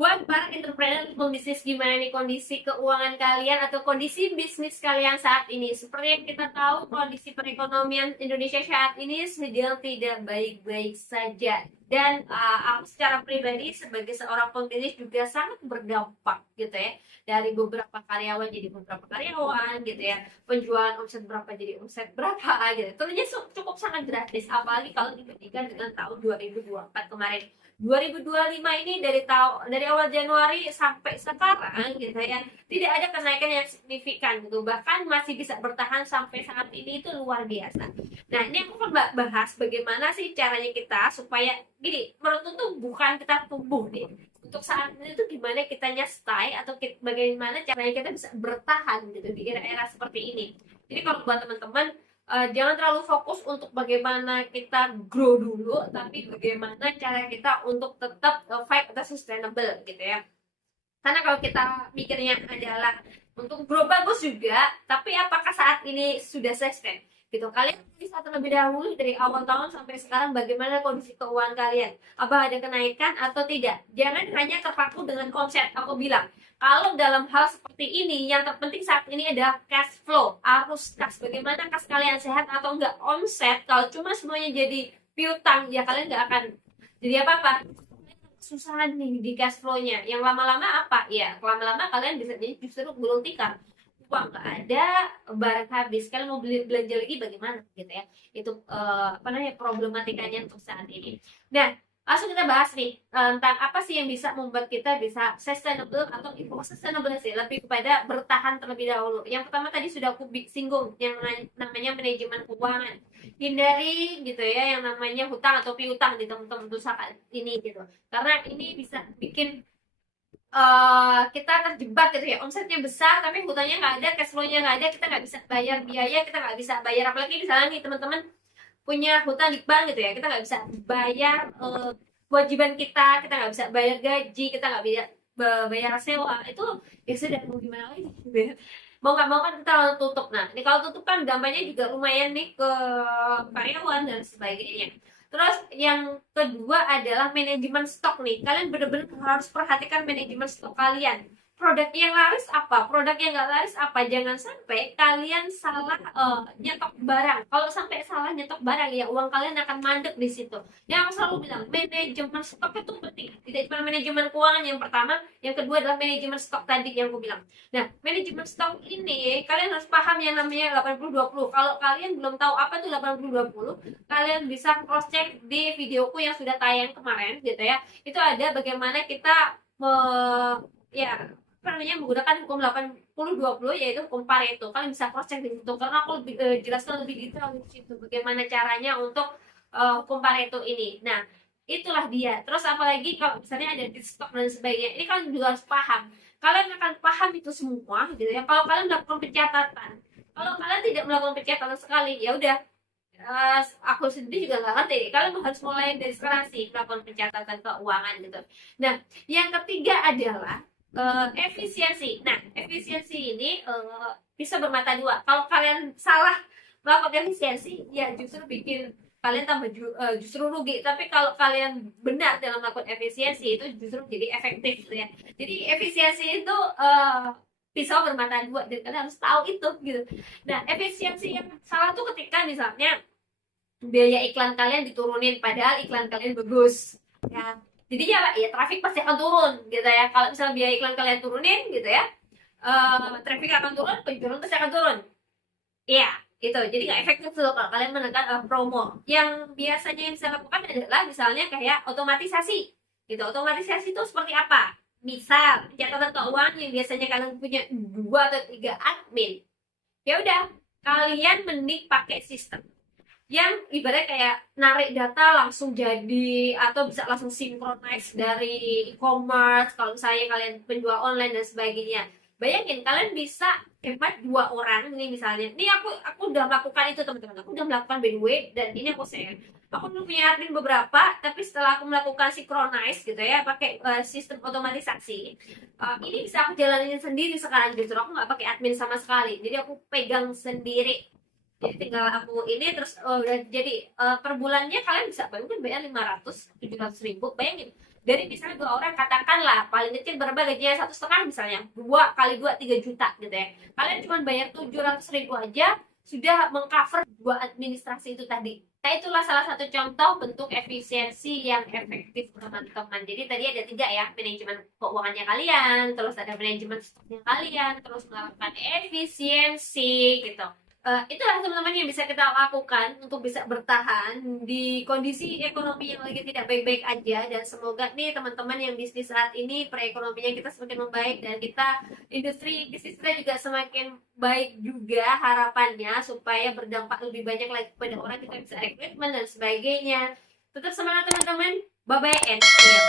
buat para entrepreneur pebisnis, gimana nih kondisi keuangan kalian atau kondisi bisnis kalian saat ini? Seperti yang kita tahu, kondisi perekonomian Indonesia saat ini sedang tidak baik-baik saja. Dan aku secara pribadi sebagai seorang pebisnis juga sangat berdampak gitu ya. Dari beberapa karyawan jadi beberapa karyawan gitu ya. Penjualan omset berapa jadi omset berapa gitu. Tentunya cukup sangat gratis, apalagi kalau dibandingkan dengan tahun 2024 kemarin. 2025 ini dari awal Januari sampai sekarang gitu ya, tidak ada kenaikan yang signifikan gitu, bahkan masih bisa bertahan sampai saat ini, itu luar biasa. Nah, ini aku akan bahas bagaimana sih caranya kita supaya gini, menurut tuh bukan kita tumbuh nih untuk saat ini tuh, gimana kitanya stay atau bagaimana caranya kita bisa bertahan gitu di era-era seperti ini. Jadi kalau buat teman-teman, jangan terlalu fokus untuk bagaimana kita grow dulu, tapi bagaimana cara kita untuk tetap fight atau sustainable gitu ya. Karena kalau kita mikirnya adalah untuk grow bagus juga, tapi apakah saat ini sudah sustain? Gitu. Kalian bisa terlebih dahulu dari awal tahun sampai sekarang bagaimana kondisi keuangan kalian? Apa ada kenaikan atau tidak? Jangan hanya terpaku dengan konsep. Aku bilang, kalau dalam hal seperti ini, yang terpenting saat ini adalah cash flow, arus kas. Bagaimana kas kalian sehat atau enggak? Omset, kalau cuma semuanya jadi piutang, ya kalian nggak akan jadi apa-apa. Susah nih di cash flow-nya. Yang lama-lama apa? Ya, lama-lama kalian bisa jadi justru gulung tikar. Uang nggak ada, barang habis, kalian mau beli belanja lagi bagaimana gitu ya. Itu apa namanya, problematikanya untuk saat ini. Nah, langsung kita bahas nih tentang apa sih yang bisa membuat kita bisa sustainable atau sustainable sih, lebih kepada bertahan terlebih dahulu. Yang pertama tadi sudah aku singgung, yang namanya manajemen keuangan. Hindari gitu ya yang namanya hutang atau piutang di teman-teman saat ini gitu, karena ini bisa bikin kita terjebak gitu ya. Omsetnya besar tapi hutangnya nggak ada, cash flow-nya nggak ada, kita nggak bisa bayar biaya, kita nggak bisa bayar, apalagi misalnya nih teman-teman punya hutang di bank gitu ya, kita nggak bisa bayar kewajiban kita nggak bisa bayar gaji, kita nggak bisa bayar sewa, itu ya sudah, mau gimana lagi gitu ya. Mau nggak mau kan kita harus tutup. Nah, ini kalau tutup kan dampaknya juga lumayan nih ke karyawan dan sebagainya. Terus yang kedua adalah manajemen stok nih. Kalian benar-benar harus perhatikan manajemen stok kalian. Produk yang laris apa? Produk yang nggak laris apa? Jangan sampai kalian salah nyetok barang. Kalau sampai salah nyetok barang, ya uang kalian akan mandek di situ. Yang aku selalu bilang, manajemen stok itu penting. Tidak cuma manajemen keuangan yang pertama, yang kedua adalah manajemen stok tadi yang aku bilang. Nah, manajemen stok ini kalian harus paham yang namanya 80-20. Kalau kalian belum tahu apa tuh 80-20, kalian bisa cross check di videoku yang sudah tayang kemarin gitu ya. Itu ada bagaimana kita ya apa namanya, menggunakan hukum 80-20, yaitu hukum Pareto. Kalian bisa cross check di situ karena aku lebih jelaskan lebih detail di situ bagaimana caranya untuk hukum Pareto ini. Nah, itulah dia. Terus apalagi kalau misalnya ada di stok dan sebagainya, ini kalian juga harus paham. Kalian akan paham itu semua gitu ya kalau kalian melakukan pencatatan. Kalau kalian tidak melakukan pencatatan sekali, ya udah, aku sendiri juga nggak ngerti. Kalian harus mulai dari sekarang sih melakukan pencatatan keuangan gitu. Nah, yang ketiga adalah efisiensi. Nah, efisiensi ini bisa bermata dua. Kalau kalian salah melakukan efisiensi, ya justru bikin kalian tambah justru rugi. Tapi kalau kalian benar dalam melakukan efisiensi, itu justru jadi efektif gitu ya. Jadi efisiensi itu pisau bermata dua, dan kalian harus tahu itu gitu. Nah, efisiensi yang salah tuh ketika misalnya biaya iklan kalian diturunin padahal iklan kalian bagus ya. Jadi ya traffic pasti akan turun gitu ya. Kalau misalnya biaya iklan kalian turunin gitu ya, traffic akan turun, penjualan pasti akan turun. Iya, itu. Jadi nggak efektif tuh kalau kalian menekan promo. Yang biasanya yang saya lakukan adalah misalnya kayak otomatisasi. Gitu. Otomatisasi itu seperti apa? Misal catatan keuangan yang biasanya kalian punya 2 atau 3 admin. Ya udah, kalian mending pakai sistem yang ibaratnya kayak narik data langsung jadi, atau bisa langsung synchronize dari e-commerce kalau misalnya kalian penjual online dan sebagainya. Bayangin kalian bisa hemat 2 orang ini misalnya. Ini aku udah melakukan itu teman-teman. Aku udah melakukan by the way, dan ini aku share. Aku belum punya admin beberapa, tapi setelah aku melakukan synchronize gitu ya, pakai sistem otomatisasi, ini bisa aku jalanin sendiri sekarang justru. Aku nggak pakai admin sama sekali. Jadi aku pegang sendiri. Jadi tinggal aku ini terus udah jadi per bulannya kalian bisa mungkin bayar 500-700 ribu. Bayangin Dari misalnya 2 orang, katakanlah paling kecil berapa gajinya, 1,5, misalnya 2 kali 2 3 juta gitu ya, kalian cuma bayar 700.000 aja sudah mengcover 2 administrasi itu tadi. Nah, itulah salah satu contoh bentuk efisiensi yang efektif, teman-teman. Jadi tadi ada 3 ya, manajemen keuangannya kalian, terus ada manajemen stoknya kalian, terus melakukan efisiensi gitu. Itulah teman-teman yang bisa kita lakukan untuk bisa bertahan di kondisi ekonomi yang lagi tidak baik-baik aja. Dan semoga nih teman-teman yang bisnis saat ini perekonomian kita semakin membaik, dan kita industri bisnis kita juga semakin baik juga harapannya, supaya berdampak lebih banyak lagi kepada orang, kita bisa rekrutmen dan sebagainya. Tetap semangat teman-teman, bye bye and see you.